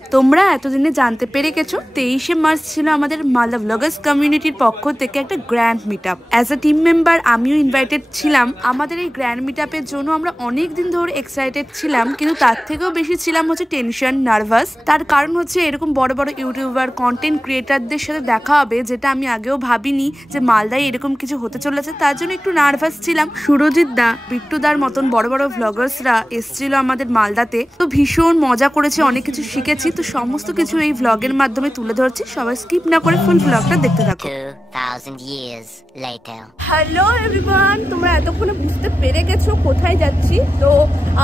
তোমরা এতদিনে জানতে পেরে গেছো 23শে মার্চ ছিল আমাদের মালদা ব্লগার্স কমিউনিটির পক্ষ থেকে একটা grand meet up. As a team member আমিও ইনভাইটেড ছিলাম। আমাদের এই গ্র্যান্ড মিট আপের জন্য আমরা অনেক দিন ধরে এক্সাইটেড ছিলাম, কিন্তু তার থেকেও বেশি ছিলাম হচ্ছে টেনশন, নার্ভাস। তার কারণ হচ্ছে এরকম বড় বড় ইউটিউবার, কন্টেন্ট ক্রিয়েটারদের সাথে দেখা হবে, যেটা আমি আগেও ভাবিনি যে মালদায় এরকম কিছু হতে চলেছে। তার জন্য একটু নার্ভাস ছিলাম। সুরজিৎ দা, বিট্টুদার মতন বড় বড় ব্লগার্সরা এসেছিল আমাদের মালদাতে, তো ভীষণ মজা করেছি, অনেক কিছু শিখেছি। তো সমস্ত কিছু এই ভ্লগের মাধ্যমে তুলে ধরছি, সবাই স্কিপ না করে ফুল ভ্লগটা দেখতে থাকো। 2000 years later. হ্যালো এভরিওয়ান, তোমরা এতক্ষণে বুঝতে পেরে গেছো কোথায় যাচ্ছি। তো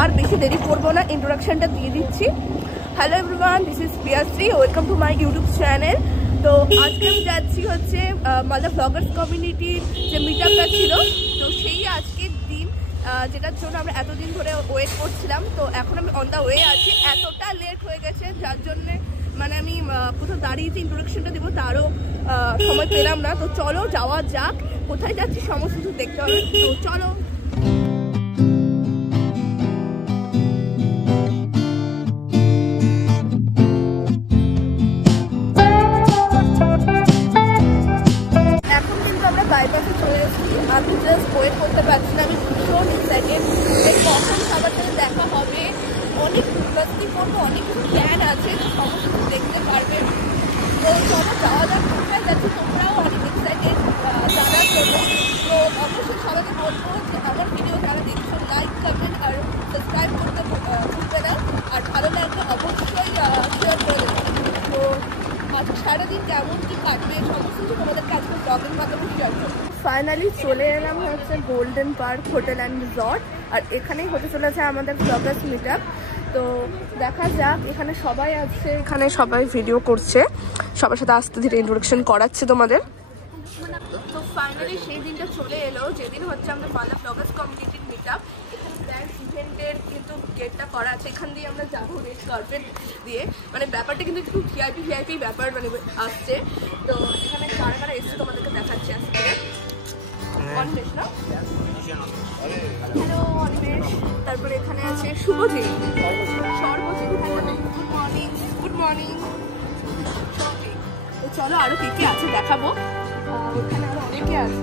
আর বেশি দেরি করবো না, ইন্ট্রোডাকশনটা দিয়ে দিচ্ছি। Hello everyone, this is Priyashri, welcome to my YouTube channel. তো আজকে আমি যাচ্ছি হচ্ছে মালদা ব্লগার্স কমিউনিটির যে মিট আপটা ছিল, তো সেই আজকের দিন, যেটার জন্য আমরা এতদিন ধরে ওয়েট করছিলাম। তো এখন আমি অন দ্য ওয়ে আছি। এতটা লেট হয়ে গেছে যার জন্যে মানে আমি কোথাও দাঁড়িয়েছি ইন্ট্রোডাকশনটা দেবো তারও সময় পেলাম না। তো চলো যাওয়া যাক, কোথায় যাচ্ছি সমস্ত কিছু দেখতে হবে। তো চলো। এখন কিন্তু আমরা বাইপাসে চলে এসেছি। আমি জাস্ট ওয়েট করতে পারছি না, আমি ভীষণ এক্সাইটেড যে কখন সবার সাথে দেখা হবে। অনেক উন্নতি করবো, অনেক কিছু প্ল্যান আছে, সমস্ত কিছু দেখতে পারবে। তো চলো যাওয়া যাক, কোথায় যাচ্ছি তোমরাও অনেক এক্সাইটেড জানার জন্য। তো অবশ্যই সবাইকে বলবো যে আমার ভিডিও যারা দেখছো লাইক, কমেন্ট আর সাবস্ক্রাইব করতে ভুলবে না, আর ভালো লাগলে অবশ্যই শেয়ার করে দেবে। তো আজকে সারাদিন কেমন কি কাটবে সমস্ত কিছু তোমাদের কাছে ব্লগের মাধ্যমে শেয়ার করবো। ফাইনালি চলে এলাম হচ্ছে Golden Park Hotel and Resort, আর এখানেই হতে চলেছে আমাদের ব্লগার্স মিট আপ। তো দেখা যাক, এখানে সবাই আছে, এখানে সবাই ভিডিও করছে, সবার সাথে আস্তে ধীরে ইন্ট্রোডাকশন করাচ্ছে তোমাদের। তো ফাইনালি সেই দিনটা চলে এলো যেদিন হচ্ছে আমাদের মালদা ব্লগার্স কমিউনিটির মিট আপ। এখানে ব্র্যান্ড ইভেন্টের কিন্তু গেটটা করা আছে, এখান দিয়ে আমরা যাবো রেড কার্পেট দিয়ে। মানে ব্যাপারটা কিন্তু একটু ভিআইপি ব্যাপার মানে আসছে। তো এখানে কারা কারা এসছে তোমাদেরকে দেখাচ্ছি আজকে। অনিমেষ না, হ্যালো অনিমেষ। তারপরে এখানে আছে শুভজিৎ, সর্বজিৎ, গুড মর্নিং। তো চলো আরো কে কে আছে দেখাবো, এখানে আরো অনেকে আছে।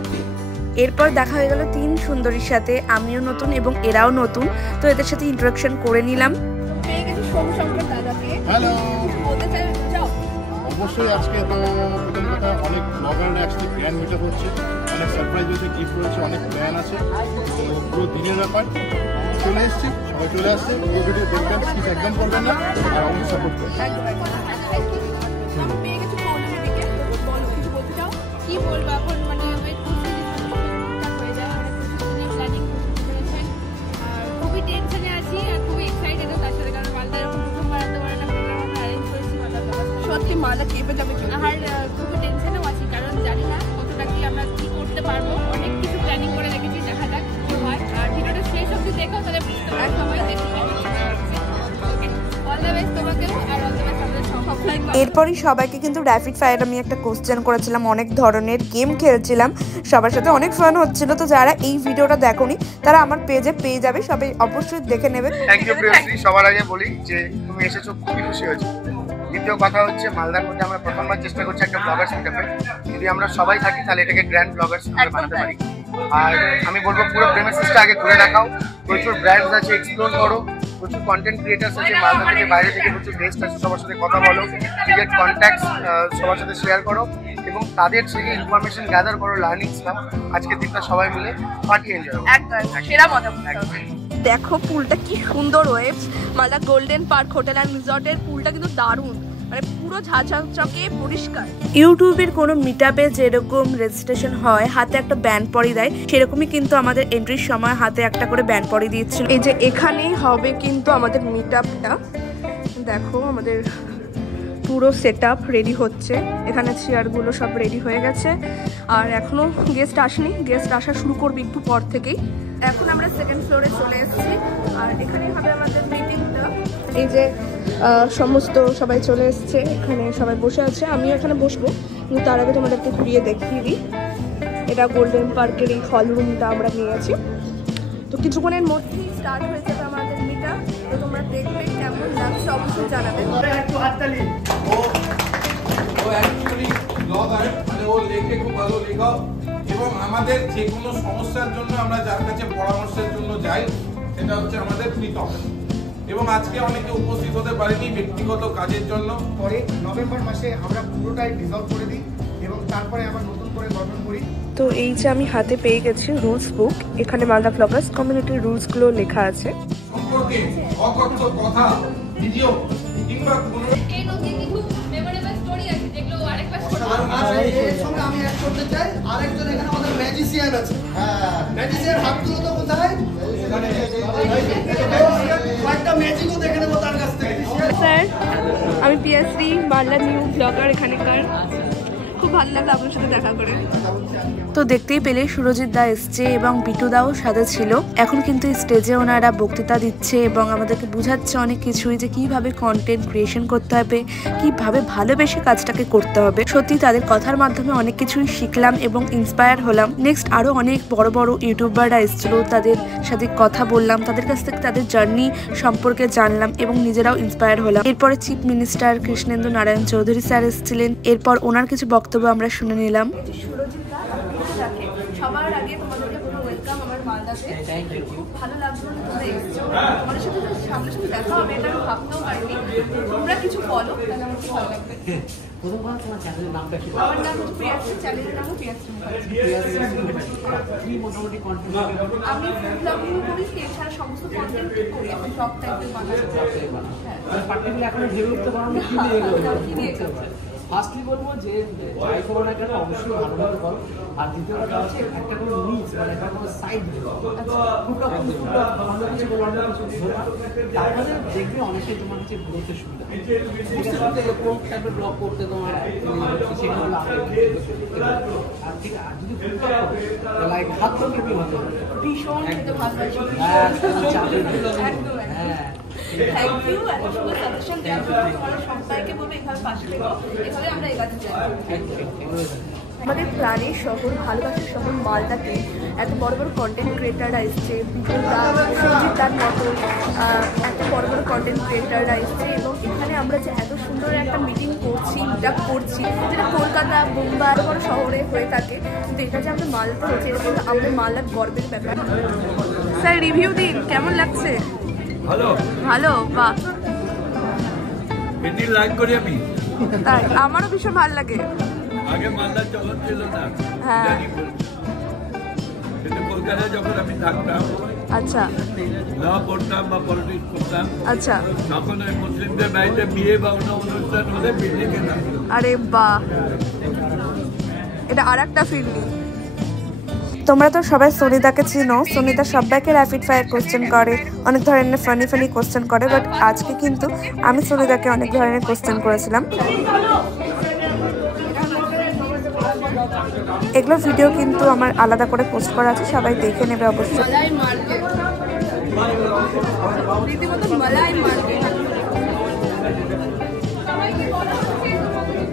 এরপর দেখা হয়ে গেল 3 সুন্দরীর সাথে, আমিও নতুন এবং এরাও নতুন। তো এদের সাথে ইন্ট্রোডাকশন করে নিলাম। পেয়ে গেছি সোমশঙ্কর দাদাকে। হ্যালো, বলতে চাও? অবশ্যই আজকে তো প্রথম কথা অনেক ব্লগাররা একসাথে গ্র্যান্ড মিট আপ হচ্ছে, অনেক সারপ্রাইজ হয়েছে, গিফট রয়েছে, অনেক প্ল্যান আছে। তো পুরো দিনের ব্যাপার, চলে এসছি, সবাই চলে আসছে। পুরো ভিডিও দেখবেন, স্কিপ একদম করবেন না, আর অবশ্যই সাপোর্ট করবেন। আমি পেয়ে গেছি পৌলমীদিকে। বলো, কিছু বলতে চাও? কি বলবো এখন, মানে হয়ে যায়, প্ল্যানিং করেছেন, আর খুবই টেনশনে আছি আর খুবই এক্সাইটেডও তার সাথে, কারণ মালদা এরকম প্রথমবার এত বড় একটা প্রোগ্রাম আমরা অ্যারেঞ্জ করেছি মালদা। সত্যি মালদা চেপে যাবে, আর খুবই টেনশনেও আছি, কারণ জানি না কতটা কি আমরা কি করতে পারবো। অনেক কিছু প্ল্যানিং করে রেখেছি, দেখা যাক কি হয়। আর ভিডিওটা শেষ অবধি দেখো, তাহলে বুঝতে পারবে সবাই দেখতে পাবে। ওকে, অল দ্য বেস্ট তোমাকেও, আর অল দ্য বেস্ট আমাদের সবাই। এরপরই সবাইকে কিন্তু র্যাপিড ফায়ার আমি একটা কোশ্চেন করেছিলাম, অনেক ধরনের গেম খেলছিলাম, সবার সাথে অনেক ফান হচ্ছিল। তো যারা এই ভিডিওটা দেখোনি তারা আমার পেজে পেয়ে যাবে, সবাই অবশ্যই দেখে নেবে। Thank you Priyashri. সবার আগে বলি যে তুমি এসেছো, খুবই খুশি হয়েছি। দ্বিতীয় কথা হচ্ছে মালদার মধ্যে আমরা প্রথমবার চেষ্টা করছি একটা ব্লগার্স মিট আপে। যদি আমরা সবাই থাকি তাহলে এটাকে গ্র্যান্ড ব্লগার্স আমরা বানাতে পারি। আর আমি বলবো পুরো প্রেমিসিসটা আগে ঘুরে দেখাও, প্রচুর ব্র্যান্ডস আছে, এক্সপ্লোর করো, প্রচুর কন্টেন্ট ক্রিয়েটার্স আছে মালদা থেকে, বাইরে থেকে প্রচুর গেস্ট আছে, সবার সাথে কথা বলো, নিজের কন্ট্যাক্টস সবার সাথে শেয়ার করো এবং তাদের থেকে ইনফরমেশন গ্যাদার করো, লার্নিংস নাও। আজকের দিনটা সবাই মিলে পার্টি এনজয় করো। একদম সেরা মজা করতে। দেখো পুলটা কি সুন্দর waves. Malda Golden Park Hotel and রিসর্টের পুলটা কিন্তু দারুণ, মানে পুরো ঝাঁঝাচকে পরিষ্কার। ইউটিউবের কোনো মিট আপে যেরকম রেজিস্ট্রেশন হয় হাতে একটা ব্যান্ড পরিয়ে দেয়, সেরকমই কিন্তু আমাদের এন্ট্রির সময় হাতে একটা করে ব্যান্ড পরিয়ে দিচ্ছিল। এই যে এখানেই হবে কিন্তু আমাদের মিট আপটা। দেখো আমাদের পুরো সেট আপ রেডি হচ্ছে, এখানে চেয়ারগুলো সব রেডি হয়ে গেছে, আর এখনও গেস্ট আসেনি, গেস্ট আসা শুরু করবে একটু পর থেকেই। এখন আমরা সেকেন্ড ফ্লোরে চলে এসেছি, আর এখানেই হবে আমাদের মিটিংটা। এই যে সমস্ত সবাই চলে এসছে, এখানে সবাই বসে আছে, আমিও এখানে বসবো, কিন্তু তার আগে তোমাদেরকে ঘুরিয়ে দেখিয়ে দিই। এটা গোল্ডেন পার্কের এই হল রুমটা আমরা নিয়েছি। তো কিছুক্ষণের মধ্যেই স্টার্ট হয়ে যাবে আমাদের মিট আপ। তো তোমরা দেখবে কেমন লাগছে অবশ্যই জানাবে। ও লেখে খুব ভালো লেখক এবং আমাদের যে কোনো সমস্যার জন্য আমরা যার কাছে পরামর্শের জন্য যাই সেটা হচ্ছে আমাদের প্রীতম, এবং আজকে অনেকে উপস্থিত হতে পারেনি ব্যক্তিগত কাজের জন্য। পরে নভেম্বর মাসে আমরা পুরোটাই ডিসলভ করে দিই এবং তারপরে আবার নতুন করে গঠন করি। তো এই যে আমি হাতে পেয়ে গেছি রুলস বুক, এখানে মালদা ব্লগার্স কমিউনিটির রুলসগুলো লেখা আছে। সম্পর্কে অকথ্য কথা, ভিডিও কিংবা কোনো এই নতুন কিছু মেমোরেবল স্টোরি আছে যেগুলো আরেকবার এর সঙ্গে আমি অ্যাড করতে চাই আরেকজন এখানে আমাদের ম্যাজিশিয়ান আছে। ম্যাজিশিয়ান হাত তুলো তো কোথায়? কয়েকটা ম্যাজিকও দেখে নেবো তার কাছ থেকে। স্যার আমি পিয়াশ্রী, মালদা নিউ ব্লগার এখানকার। খুব ভালো লাগলো আপনার সাথে দেখা করে। তো দেখতেই পেলে সুরজিৎ দা এসছে এবং বিটু দাও সাথে ছিল। এখন কিন্তু স্টেজে ওনারা বক্তৃতা দিচ্ছে এবং আমাদেরকে বোঝাচ্ছে অনেক কিছুই, যে কিভাবে কন্টেন্ট ক্রিয়েশন করতে হবে, কিভাবে ভালোবেসে কাজটাকে করতে হবে। সত্যি তাদের কথার মাধ্যমে অনেক কিছুই শিখলাম এবং ইন্সপায়ার হলাম। নেক্সট আরো অনেক বড় বড় ইউটিউবাররা এসেছিল, তাদের সাথে কথা বললাম, তাদের কাছ থেকে তাদের জার্নি সম্পর্কে জানলাম এবং নিজেরাও ইন্সপায়ার হলাম। এরপরে chief minister Krishnendu Narayan Chowdhury sir এসেছিলেন, এরপর ওনার কিছু বক্তব্য আমরা শুনে নিলাম। সবার আগে তোমাদেরকে পুরো ওয়েলকাম আমার মালদাতে। খুব ভালো লাগলো তোমরা এসছো, তোমাদের সাথে সামনাসামনি দেখা হবে এটা আমি ভাবতেও পারিনি। তোমরা কিছু বলো তাহলে আমার খুব ভালো লাগবে। প্রথম কথা তোমার চ্যানেলের নামটা কি? আমার নাম হচ্ছে প্রিয়াশ্রী, চ্যানেলের নামও প্রিয়াশ্রী মুখার্জি। কি মোটামুটি কন্টেন্ট আমি ফুড ব্লগিং করি, এছাড়া সমস্ত কন্টেন্ট করি, আমি সব টাইপের বানাই। হ্যাঁ পার্টিকুলার এখন ভেবে উঠতে পারো না কি নিয়ে করবো। ফার্স্টলি বলবো যে যাই করো না কেন অবশ্যই ভালোভাবে করো, আর দ্বিতীয় কথা হচ্ছে একটা কোনো নিজ মানে একটা কোনো সাইড অন্য কিছু বলো, অন্য কিছু ধরো, তাহলে দেখবে অনেকেই তোমার কাছে বলতে সুবিধা কোন টাইপের ব্লগ করতে তোমার সেগুলো আর ঠিক আছে। যদি লাইক হাত তো কেমনি হতে হবে ভীষণ খেতে ভালোবাসি। হ্যাঁ থ্যাংক ইউ এত সুন্দর সাজেশন দেওয়ার জন্য। তোমরা সবাইকে বলবো এভাবে পাশে থেকো, এভাবে আমরা এগাতে চাই। আমাদের প্রাণের শহর, ভালোবাসার শহর মালদাতে এত বড় বড় কন্টেন্ট ক্রিয়েটাররা এসছে, সুজিত দার মতো এত বড় বড় কন্টেন্ট ক্রিয়েটাররা এসছে, এবং এখানে আমরা যে এত সুন্দর একটা মিটিং করছি, মিট আপ করছি, যেটা কলকাতা, মুম্বাই বড় বড় শহরে হয়ে থাকে, কিন্তু এটা যে আমাদের মালদাতে হচ্ছে, এটা কিন্তু আমাদের মালদার গর্বের ব্যাপার। স্যার রিভিউ দিন, কেমন লাগছে? ভালো ভালো, বাহ, এটি লাইক করি আমি। তাই আমারও ভীষণ ভালো লাগে। আগে মালদার চলন ছিল না, হ্যাঁ কিন্তু কলকাতায় যখন আমি থাকতাম, আচ্ছা ল পড়তাম বা পলিটিক্স করতাম, আচ্ছা, তখন ওই মুসলিমদের বাড়িতে বিয়ে বা অন্য অনুষ্ঠান হলে বিল্ডিংয়ে থাকতো। আরে বাহ, এটা আর একটা ফিল্ডিং। তোমরা তো সবাই সনিদাকে চিনো, সনিদা সবাইকে র্যাপিড ফায়ার কোশ্চেন করে, অনেক ধরনের ফানি ফানি কোশ্চেন করে, বাট আজকে কিন্তু আমি সনিদাকে অনেক ধরনের কোশ্চেন করেছিলাম। এগুলো ভিডিও কিন্তু আমার আলাদা করে পোস্ট করা আছে, সবাই দেখে নেবে অবশ্যই। মালাই মার্কেট, রীতিমতো মালাই মার্কেট।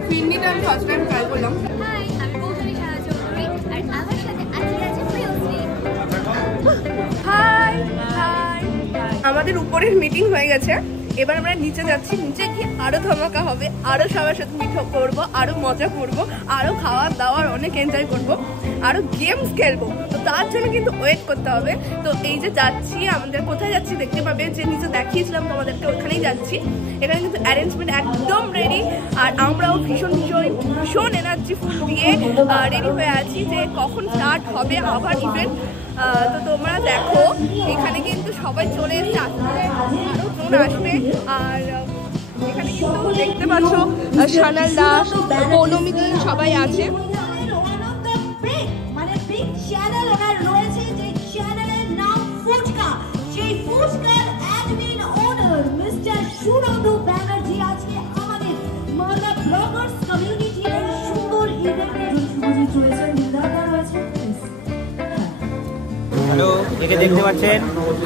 ফিরনিটা আমি ফার্স্ট টাইম ট্রাই করলাম। হাই, আমি কৌশলী সাহা চৌধুরী আর আমার সাথে আজকে আছে প্রিয়শ্রী। হাই হাই, আমাদের উপরের মিটিং হয়ে গেছে, এবার আমরা নিচে যাচ্ছি। নিচে গিয়ে আরো ধামাকা হবে, আরো সবার সাথে মিট করবো, আরো মজা করবো, আরো খাওয়া দাওয়ার অনেক এনজয় করবো, আরো গেমস খেলবো। তো তার জন্য কিন্তু ওয়েট করতে হবে। তো এই যে যাচ্ছি, আমাদের কোথায় যাচ্ছি দেখতে পাবে, যে নিচে দেখিয়েছিলাম তোমাদেরকে, ওখানেই যাচ্ছি। এখানে কিন্তু অ্যারেঞ্জমেন্ট একদম রেডি, আর আমরাও ভীষণ ভীষণ ভীষণ এনার্জি ফুল দিয়ে রেডি হয়ে আছি যে কখন স্টার্ট হবে আবার ইভেন্ট। তো তোমরা দেখো এখানে কিন্তু সবাই চলে এসে আসবে, আরও জন আসবে। আর এখানে কিন্তু দেখতে পাচ্ছ সানাল দাস, পৌনমিতি সবাই আছে। মানে বিগ চ্যানেল ওনার রয়েছে, যে চ্যানেলের নাম ফুচকা, সেই ফুচকার অ্যাডমিন ওনার মিস্টার সুনন্দু ব্যানার্জি আজকে আমাদের মালদা ব্লগার্স কমিউনিটির এই সুন্দর ইভেন্টে উপস্থিত রয়েছেন। নির্ধারণ রয়েছে হ্যালো, একে দেখতে পাচ্ছেন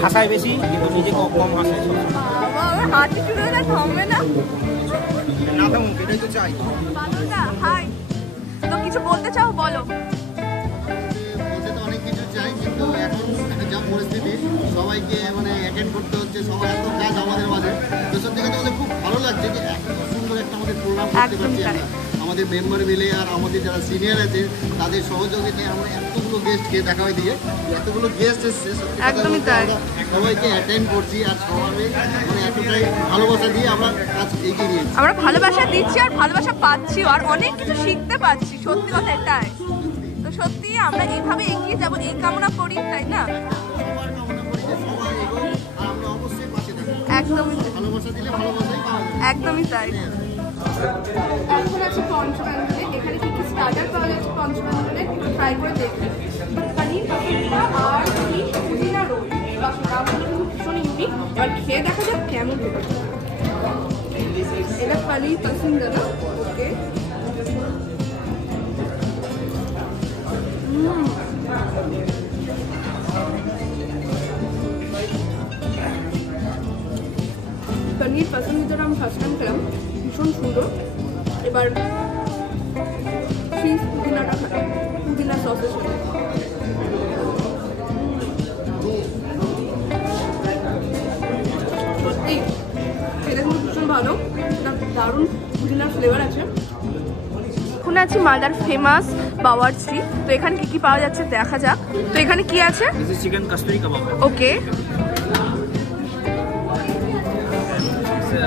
হাসায় বেশি কিন্তু নিজে কম হাসে। আমার হাতে শুরু হলে থামবে না, না থামুক, এটাই তো চাই। বাদলদা হাই, তো কিছু বলতে চাও বলো। বলতে তো অনেক কিছু চাই, কিন্তু এখন যা পরিস্থিতি সবাইকে মানে অ্যাটেন্ড করতে হচ্ছে, সবাই এত কাজ আমাদের মাঝে, তো সত্যি কথা বলতে খুব ভালো লাগছে যে এত সুন্দর একটা আমাদের প্রোগ্রাম করতে পারছি আমরা আমাদের মেম্বার মিলে, আর আমাদের যারা সিনিয়র আছে তাদের সহযোগিতায় আমরা এতগুলো গেস্টকে দেখা হয় দিয়ে এতগুলো গেস্ট এসছে, একদমই তাই, সবাইকে অ্যাটেন্ড করছি আর সবাই মানে এতটাই ভালোবাসা দিয়ে আমরা কাজ এগিয়ে নিয়েছি। আমরা ভালোবাসা দিচ্ছি আর ভালোবাসা পাচ্ছি আর অনেক কিছু শিখতে পাচ্ছি, সত্যি কথা এটাই। তো সত্যি আমরা এইভাবে এগিয়ে যাবো এই কামনা করি, তাই না? একদমই একদমই তাই। এখন আছে পঞ্চব্যঞ্জনে, এখানে কি কি স্টার্টার পাওয়া যাচ্ছে পঞ্চব্যঞ্জনে ট্রাই করে দেখি। পনির পাকোড়া আর পুদিনা রোল, ভীষণ ইউনিক। এবার খেয়ে দেখা যাক কেমন খেতে। এটা পনির পছন্দ না, ওকে। পনির পছন্দ আমি ফার্স্ট টাইম খেলাম, ভীষণ সুন্দর। এবার চিজ পুদিনাটা খাই, পুদিনা সসের সাথে। সত্যি এটা কিন্তু ভীষণ ভালো, এটা দারুণ পুদিনার ফ্লেভার আছে। এখন আছি মালদার ফেমাস বাওয়ার্চি, তো এখানে কি কি পাওয়া যাচ্ছে দেখা যাক। তো এখানে কি আছে? Chicken kasturi kabab, okay.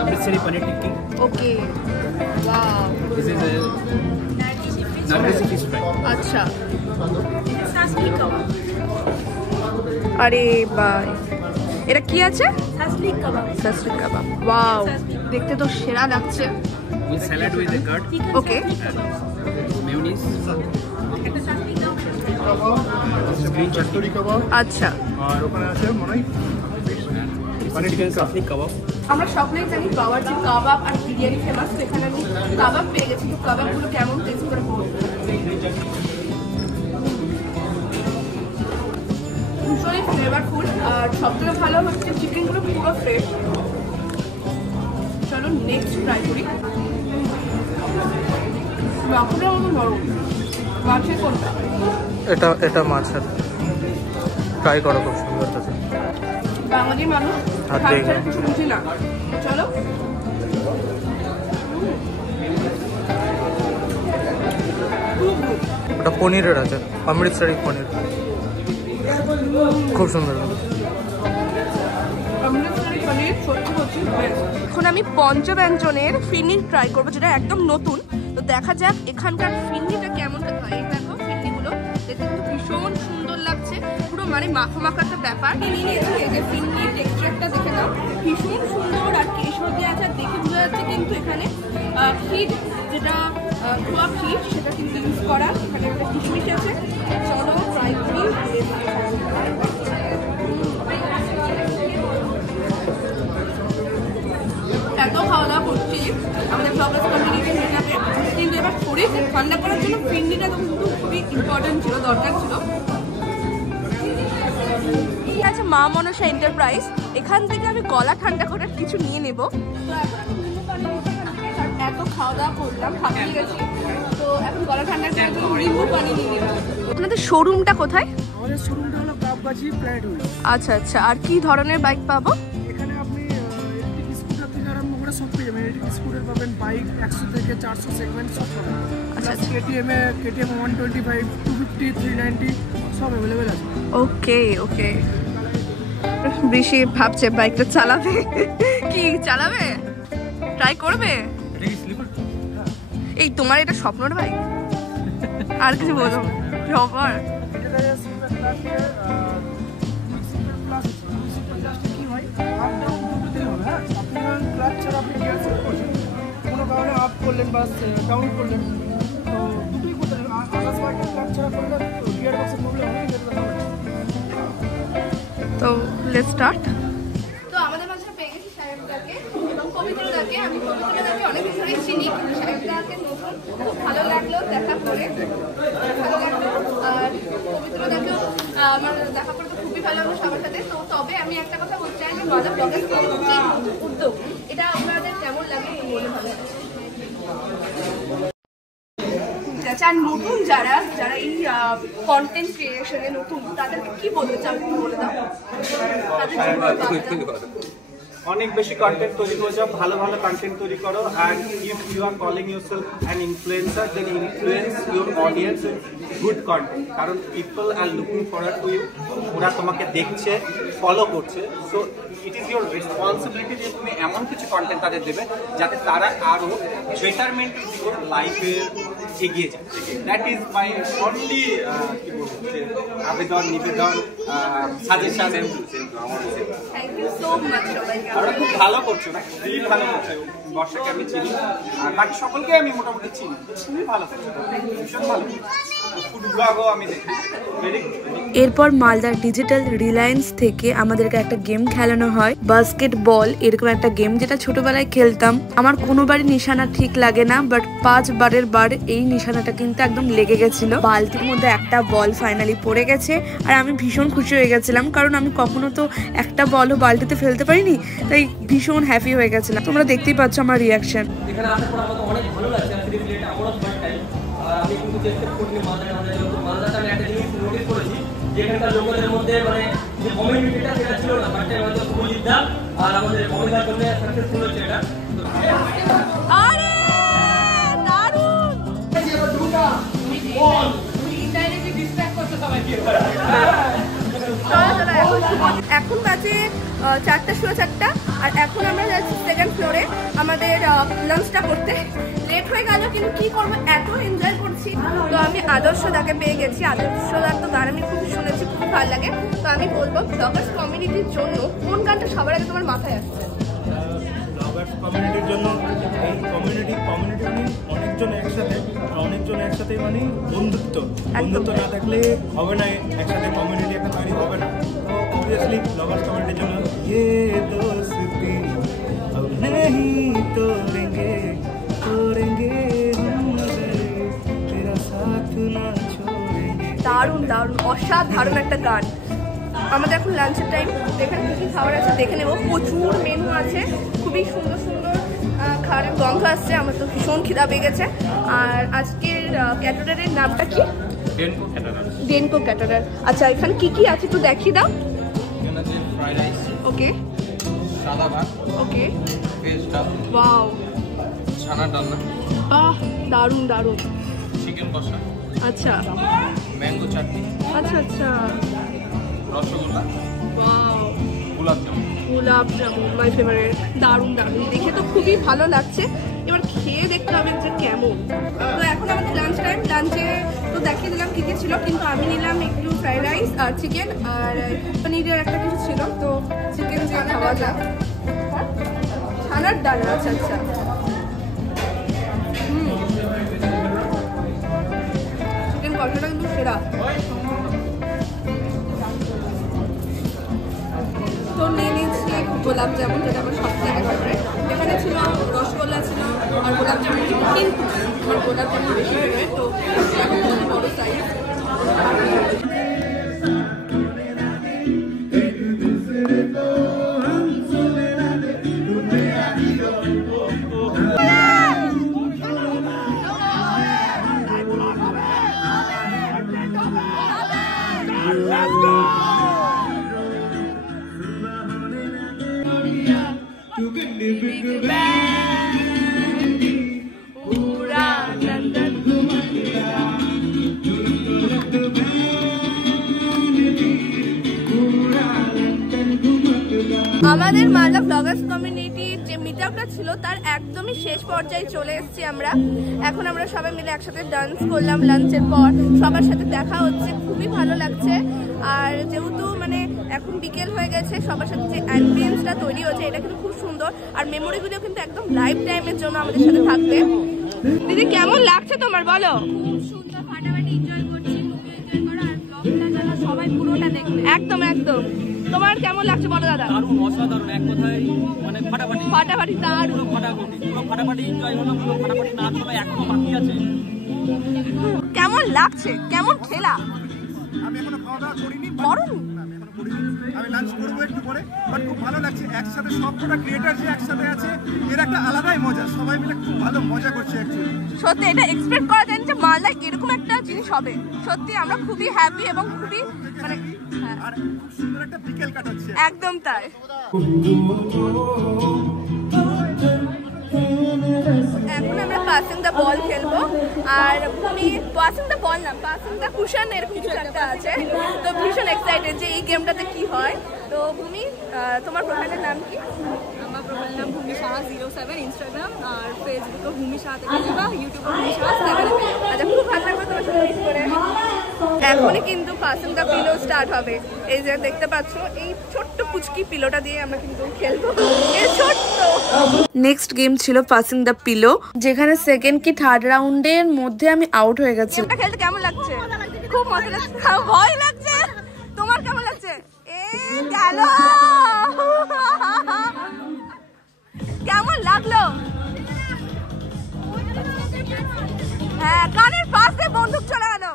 Amritsari paneer tikki, okay, wow, this is nargisi fish fry, अच्छा, সাসলি কাবাব, আরে ভাই এটা কি আছে? সাসলি কাবাব, সাসলি কাবাব, ওয়াও, দেখতে তো সেরা লাগছে। With salad with curd, okay, mayonnaise, green chutney kabab, আচ্ছা, আর ওখানে আছে মনে হয় চিকেন কাফলি কাবাব। আমরা সকলেই জানি বাওয়ার্চি কাবাব আর বিরিয়ানি ফেমাস, তো এখানে আমি কাবাব পেয়ে গেছি। তো কাবাবগুলো কেমন টেস্ট করে বলবো। ভীষণই ফ্লেভারফুল, আর সবথেকে ভালো হচ্ছে চিকেনগুলো পুরো ফ্রেশ। চলো নেক্সট ট্রাই করি। মাখনের মতো নরম, মাছের কোনটা? এটা মাছের, ট্রাই করো, খুব সুন্দর আছে। বাঙালি মানুষ খাবার কিছু বুঝি না, চলো। ওটা পনিরের আছে, অমৃতসরি পনির, খুব সুন্দর। এখন আমি পঞ্চব্যঞ্জনের ফিরনি ট্রাই করবো, যেটা একদম নতুন। তো দেখা যাক এখানকার ফিরনিটা কেমন হয়। এই দেখো ফিরনিগুলো দেখতে কিন্তু ভীষণ সুন্দর লাগছে, পুরো মানে মাখো মাখো একটা ব্যাপার। নিয়ে নিয়েছি, এই যে ফিরনির টেক্সচারটা দেখে নাও, ভীষণ সুন্দর। আর কেশর দিয়ে আছে, দেখে বোঝা যাচ্ছে কিন্তু এখানে ক্ষীর, যেটা খোয়া ক্ষীর, সেটা কিন্তু ইউজ করা। এখানে একটা কিশমিশ আছে, চলো ট্রাই করি। এত খাওয়া দাওয়া করছি আমাদের ব্লগার্স কমিউনিটির মেকআপে, কিন্তু এবার শরীর ঠান্ডা করার জন্য ফিরনিটা তো কিন্তু খুবই ইম্পর্টেন্ট ছিল, দরকার ছিল। আছে মা মনসা এন্টারপ্রাইজ, এখান থেকে আমি গলা ঠান্ডা করার কিছু নিয়ে নেব। তো এখন এত খাওয়া দাওয়া করলাম, হাঁপিয়ে গেছি, তো এখন গলা ঠান্ডা করার জন্য নিম্বু পানি নিয়ে নেব। আপনাদের শোরুমটা কোথায়? আমাদের শোরুমটা হলো কাপবাজি প্ল্যানেট হুইল। আচ্ছা আচ্ছা, আর কি ধরনের বাইক পাবো? এখানে আপনি ইলেকট্রিক স্কুটার থেকে আরম্ভ করে সব পেয়ে যাবেন। ইলেকট্রিক স্কুটার পাবেন, বাইক 100 থেকে 400 সেগমেন্ট সব পাবেন। আচ্ছা, KTM 125, 250, 390 সব অ্যাভেলেবেল আছে। ওকে ওকে। বেশি ভাবছে বাইকটা চালাবে, কি চালাবে, ট্রাই করবে? এই তোমার এটা স্বপ্নর বাইক, আর কিছু বলো? সবার কোনো কারণে আপ করলেন বা ডাউন করলেন, তো দুটোই করতে হবে। আদার্স বাইকের ক্লাচ ছাড়া করলে গিয়ার বক্সের প্রবলেম হবে, তো লেটস স্টার্ট। তো আমাদের মাঝে পেয়ে গেছি সাহেবদাকে এবং পবিত্রদাকে। আমি পবিত্রদাকে অনেক কিছুই চিনি, কিন্তু সাহেবদাকে নতুন, খুব ভালো লাগলো দেখা করে, ভালো লাগলো। আর পবিত্রদাকেও আমার দেখা করতে খুবই ভালো লাগলো সবার সাথে। তো তবে আমি একটা কথা বলতে চাই, যে মালদা ব্লগার্স কমিউনিটি উদ্যোগ, এটা আপনাদের কেমন লাগে বলে ভালো লাগে। আর নতুন যারা এই কন্টেন্ট ক্রিয়েশনে নতুন, তাদেরকে কি বলতে চাও, বলে দাও। অনেক বেশি কন্টেন্ট তৈরি করে যাও, ভালো ভালো কন্টেন্ট তৈরি করো। And if you are calling yourself an influencer, then influence your audience with good content, কারণ people are looking forward to you, ওরা তোমাকে দেখছে, ফলো করছে। So it is your responsibility যে তুমি এমন কিছু কন্টেন্ট তাদের দেবে যাতে তারা আরও বেটারমেন্ট ইউর লাইফে এগিয়ে যায়। দ্যাট ইজ মাই অনলি কি বলবো আবেদন, নিবেদন, suggestion. Thank you so much সবাইকে। ওরা খুব ভালো করছো না, খুবই ভালো করছে। বর্ষাকে আমি চিনি আর বাকি সকলকে আমি মোটামুটি চিনি, খুবই ভালো করছে, ভীষণ ভালো। ফুড ব্লগও আমি দেখি, ভেরি গুড। এরপর মালদার ডিজিটাল রিলায়েন্স থেকে আমাদেরকে একটা গেম খেলানো হয়, বাস্কেটবল। এরকম একটা গেম যেটা ছোটবেলায় খেলতাম। আমার কোনোবারই নিশানা ঠিক লাগে না, বাট 5 বারের বার এই নিশানাটা কিন্তু একদম লেগে গেছিল। বালতির মধ্যে একটা বল ফাইনালি পড়ে গেছে আর আমি ভীষণ খুশি হয়ে গেছিলাম, কারণ আমি কখনো তো একটা বলও বালতিতে ফেলতে পারিনি, তাই ভীষণ হ্যাপি হয়ে গেছিলাম। তোমরা দেখতেই পাচ্ছ আমার রিয়াকশন। এখানে আসার পর আমাকে অনেক ভালো লাগছে। আমি কিন্তু চেষ্টা করিনি মালদাটা আমি একটা জিনিস নোটিস করেছি যে এখানকার লোকেদের মধ্যে মানে যে কমিউনিটিটা সেটা ছিল না, বাট আমাদের সুজিতদা আর আমাদের মহিলার জন্য সাকসেসফুল হচ্ছে এটা। আরে দারুণ! এখন বাজে 4:04 আর এখন আমরা যাচ্ছি সেকেন্ড ফ্লোরে আমাদের লাঞ্চটা করতে। লেট হয়ে গেল কিন্তু কি করবো, এত এনজয় করছি। তো আমি আদর্শদাকে পেয়ে গেছি। আদর্শদার তো গান আমি খুব শুনেছি, খুব ভালো লাগে। তো আমি বলবো ব্লগার্স কমিউনিটির জন্য কোন গানটা সবার আগে তোমার মাথায় আসছে? ব্লগার্স কমিউনিটির জন্য এই কমিউনিটি অনেকজন একসাথে মানে বন্ধুত্ব না থাকলে হবে না, একসাথে কমিউনিটি একটা তৈরি হবে না। তো অবভিয়াসলি ব্লগার্স কমিউনিটির জন্য ये दोस्ती अब नहीं तोड़ेंगे तेरा साथ ना छोड़ेंगे। দারুণ দারুণ অসাধারণ একটা গান। আমাদের এখন লাঞ্চের টাইম, এখানে কী কী খাবার আছে দেখে নেবো। প্রচুর মেনু আছে, খুবই সুন্দর সুন্দর খাবারের গন্ধ আসছে। আমার তো ভীষণ খিদা পেয়ে গেছে। আর আজকের ক্যাটারারের নামটা কি? ডেনকো ক্যাটারার। আচ্ছা এখানে কি কি আছে একটু দেখিয়ে দাও। ফ্রাইড রাইস, ওকে, সাদা ভাত, ওকে, ভেজ ডাল, ওয়াও, ছানার ডালনা, বাহ দারুণ দারুণ, চিকেন কষা, আচ্ছা, ম্যাঙ্গো চাটনি, আচ্ছা আচ্ছা, রসগোল্লা, ওয়াও, গোলাপ জামুন মাই ফেভারিট। দারুণ দারুণ, দেখে তো খুবই ভালো লাগছে। এবার খেয়ে দেখতে হবে যে কেমন। তো এখন আমাদের লাঞ্চ টাইম। লাঞ্চে তো দেখিয়ে দিলাম কী কী ছিল, কিন্তু আমি নিলাম একটু ফ্রাইড রাইস আর চিকেন আর পনিরের একটা কিছু ছিল। তো চিকেন যে খাওয়া যাক, ছানার ডাল। আচ্ছা আচ্ছা, চিকেন কষাটা কিন্তু সেরা। তো নিয়ে নিয়েছি গোলাপ জামুন, যেটা আমার সবথেকে ফেভারিট। এখানে ছিল রসগোল্লা ছিল আর গোলাপ জামুন ছিল, কিন্তু আমার গোলাপ জামুন বেশি ফেভারিট। তো বড় সাইজ। আমাদের মালদা ব্লগার্স কমিউনিটির যে মিটআপটা ছিল তার একদমই শেষ পর্যায়ে চলে এসেছি আমরা। এখন আমরা সবাই মিলে একসাথে ডান্স করলাম লাঞ্চের পর, সবার সাথে দেখা হচ্ছে, খুবই ভালো লাগছে। আর যেহেতু মানে এখন বিকেল হয়ে গেছে, সবার সাথে যে অ্যাম্বিয়েন্সটা তৈরি হচ্ছে এটা কিন্তু খুব সুন্দর। আর মেমোরিগুলো কিন্তু একদম লাইফ টাইমের জন্য আমাদের সাথে থাকবে। দিদি কেমন লাগছে তোমার বলো? খুব সুন্দর, ফাটাফাটি এনজয় করছি, খুবই এনজয় করো। আর ব্লগটা যেন সবাই পুরোটা দেখবে। একদম একদম। তোমার কেমন লাগছে বলো দাদা? দারুণ, অসাধারণ, এক কথায় মানে ফাটাফাটি ফাটাফাটি, দারুণ, পুরো ফাটাফাটি এনজয় হলো। পুরো ফাটাফাটি নাচ হলো, এখনো বাকি আছে। কেমন লাগছে? কেমন খেলা? আমি এখনো খাওয়া দাওয়া করিনি, করুন করিনি, আমি লাঞ্চ করবো একটু পরে। বাট খুব ভালো লাগছে একসাথে সবকটা ক্রিয়েটার যে একসাথে আছে, এর একটা আলাদাই মজা, সবাই মিলে খুব ভালো মজা করছে অ্যাকচুয়ালি। সত্যি এটা এক্সপেক্ট করা যায় যে মালদায় এরকম একটা জিনিস হবে। সত্যি আমরা খুবই হ্যাপি এবং খুবই মানে আর খুব সুন্দর একটা বিকেল কাটাচ্ছে। একদম তাই। এখন আমরা পাসিং দ্য বল খেলবো, আর ভূমি পাসিং দ্য বল না, পাসিং দ্য কুশন এরকম কিছু একটা আছে। তো ভীষণ এক্সাইটেড যে এই গেমটাতে কি হয়। তো ভূমি, তোমার প্রোফাইলের নাম কি? আমার প্রোফাইল নাম ভূমি সাহা 07, ইনস্টাগ্রাম আর ফেসবুকে ভূমি সাহা থেকে বা ইউটিউবে ভূমি সাহা থেকে। আচ্ছা, খুব ভালো লাগবে তোমার সাথে মিস করে। এখনই কিন্তু পাসিং দ্য পিলো স্টার্ট হবে। এই যে দেখতে পাচ্ছ, এই ছোট্ট পুচকি পিলোটা দিয়ে আমরা কিন্তু খেলবো। এই ছোট্ট নেক্সট গেম ছিল পাসিং দ্য পিলো, যেখানে সেকেন্ড কি থার্ড রাউন্ডের মধ্যে আমি আউট হয়ে গেছি। গেমটা খেলতে কেমন লাগছে? খুব মজা লাগছে। ভয় লাগছে? তোমার কেমন লাগছে? গেল কেমন লাগলো? হ্যাঁ, কানের পাশে বন্দুক চলে গেল।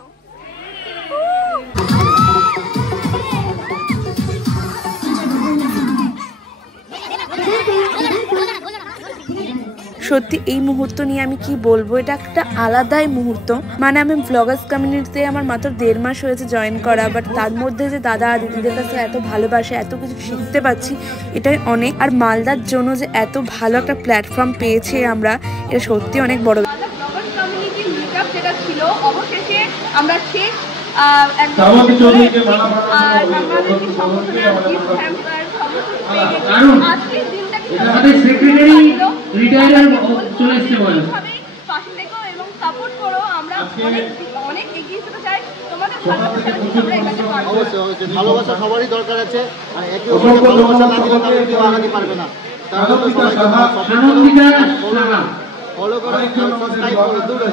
সত্যি এই মুহূর্ত নিয়ে আমি কি বলবো, এটা একটা আলাদাই মুহূর্ত। মানে আমি ব্লগার্স কমিউনিটিতে আমার মাত্র 1.5 মাস হয়েছে জয়েন করা, বাট তার মধ্যে যে দাদা দিদিদের কাছে এত ভালোবাসে, এত কিছু শিখতে পাচ্ছি, এটাই অনেক। আর মালদার জন্য যে এত ভালো একটা প্ল্যাটফর্ম পেয়েছি আমরা, এটা সত্যি অনেক বড়। ব্লগার্স কমিউনিটি মিটআপ যেটা ছিল, অবশেষে আমরা শেষ একদম, আর আমাদেরকে সমস্ত গিফট হ্যাম্পার সমস্ত পেয়ে গেছি। আজকের দিনটা কি আমাদের সেক্রেটারি রিটায়ার চলে এসেছে বলে পাশে থেকো এবং সাপোর্ট করো। আমরা অনেক এগিয়ে যেতে চাই, তোমাদের ভালোবাসা ছাড়া আমরা এগোতে পারবো। অবশ্যই ভালোবাসা সবারই দরকার আছে, আর একে অপরকে ভালোবাসা না দিলে তাহলে কেউ আগাতে পারবে না। তার জন্য সবাইকে ফলো করো, সাবস্ক্রাইব করো, দূরে।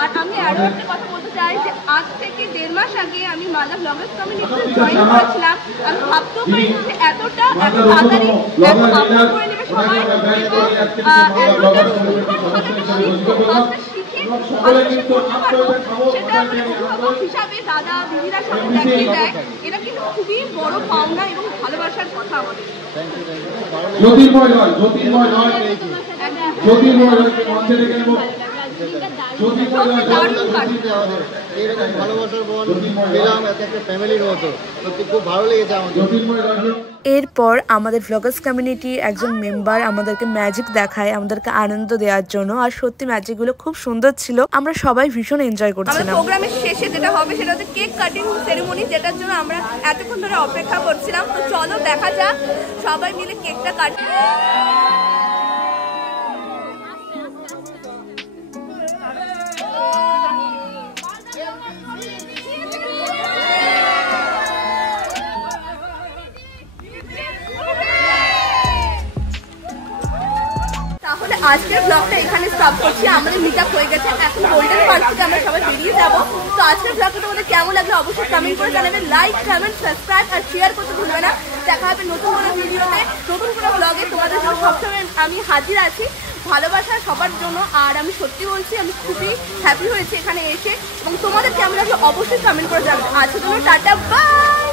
আর আমি আরো একটা কথা বলতে চাই যে আজ থেকে 1.5 মাস আগে আমি মালদা ব্লগার্স কমিউনিটিতে জয়েন করেছিলাম। আমি ভাবতেও পারিনি যে এতটা এত তাড়াতাড়ি এত আপলোড করে নেবে সবাই, এবং এতটা সুন্দরভাবে শিখবো, কাজটা শিখে ভালোবেসে করতে পারবো, সেটা মানে অভিভাবক হিসাবে দাদা দিদিরা সাথে দেখিয়ে দেয়। এটা কিন্তু খুবই বড় পাওনা এবং ভালোবাসার কথা আমাদের। এরপর আমাদের ব্লগার্স কমিউনিটি একজন মেম্বার আমাদেরকে ম্যাজিক দেখায়, আমাদেরকে আনন্দ দেওয়ার জন্য। আর সত্যি ম্যাজিকগুলো খুব সুন্দর ছিল, আমরা সবাই ভীষণ এনজয় করছিলাম। প্রোগ্রামের শেষে যেটা হবে সেটা হচ্ছে কেক কাটিং সেরেমনি, যেটার জন্য আমরা এতক্ষণ ধরে অপেক্ষা করছিলাম। তো চলো দেখা যাক, সবাই মিলে কেকটা কাটি। তাহলে আজকের ব্লগটা এখানে স্টপ করছি। আমাদের মিটআপ হয়ে গেছে, এখন গোল্ডেন পার্ক থেকে আমরা সবাই বেরিয়ে যাবো। তো আজকের ব্লগটা তোমাদের কেমন লাগলো অবশ্যই কমেন্ট করে জানাবে। লাইক, কমেন্ট, সাবস্ক্রাইব আর শেয়ার করতে ভুলবে না। দেখা হবে নতুন কোনো ভিডিওতে, নতুন কোনো ব্লগে। তোমাদের জন্য সবসময় আমি হাজির আছি, ভালোবাসা সবার জন্য। আর আমি সত্যি বলছি, আমি খুবই হ্যাপি হয়েছি এখানে এসে, এবং তোমাদের কেমন লাগলো অবশ্যই কমেন্ট করে জানাবে। আজকের জন্য টাটা, বাই।